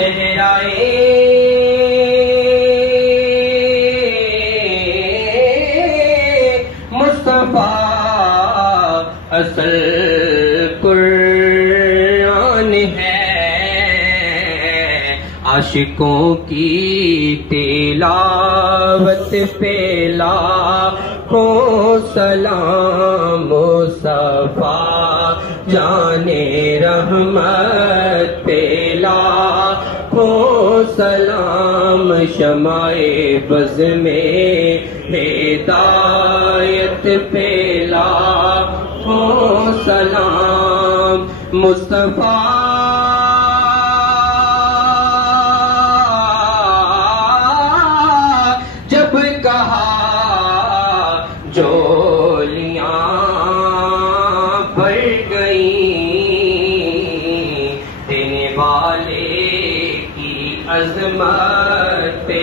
چہرائے مصطفیٰ اصل قرآن ہے، عاشقوں کی تلاوت پہ لاکھوں سلام مصطفیٰ جانے رحمت پہ لاکھوں سلام، شمع بز میں ہدایت پہ لاکھوں سلام، مصطفیٰ جب کہا جولیاں بڑھ گئیں، دینے والے کی عظمت پہ